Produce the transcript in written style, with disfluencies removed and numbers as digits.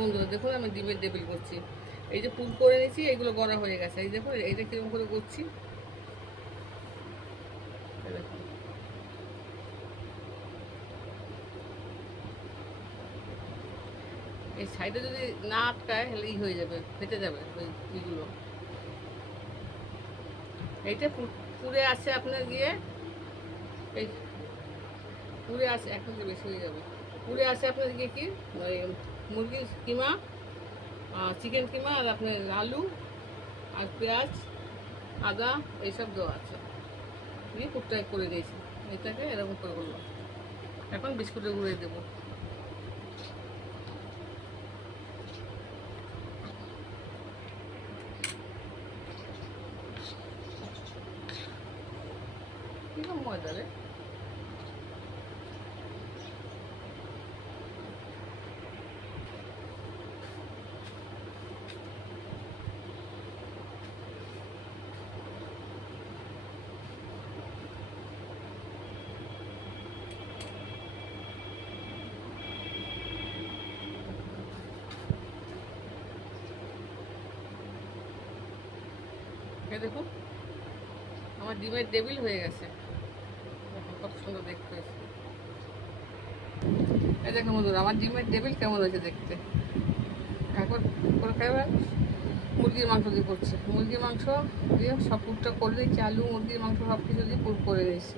বন্ধুরা দেখুন আমি ডিমের টেবিল করছি। এই যে পুর করে নিয়েছি, এইগুলো গড়া হয়ে গেছে। এই দেখুন এইটা কিরকম করে করছি। এই সাইডে যদি না আটকায় তাহলে হয়ে যাবে, ফেটে যাবে ওই ইগুলো। এইটা পুরে আছে আপনার গিয়ে, এই পুরে আছে, এখন বেশি হয়ে যাবে। পুরে আছে আপনার গিয়ে কি ওই মুরগির কিমা, চিকেন কিমা, আর আপনার আলু আর পেঁয়াজ, আদা এইসব দেওয়া আছে। দিয়ে পুরটা করে দিয়েছি, এটাকে এরকম করে করলাম। এখন বিস্কুটের গুঁড়ে দেবো। কিরকম মজা রে। এই দেখুন আমার ডিমের টেবিল হয়ে গেছে, কত সুন্দর দেখতে হয়েছে। এই দেখুন বন্ধুরা আমার ডিমের টেবিল কেমন হয়েছে দেখতে। একবার করে খাইবার মুরগির মাংস দিয়ে করছে, মুরগির মাংস দিয়ে সব পুরটা করে দিয়েছি, আলু মুরগির মাংস সব কিছু দিয়ে পুর করে দিয়েছি।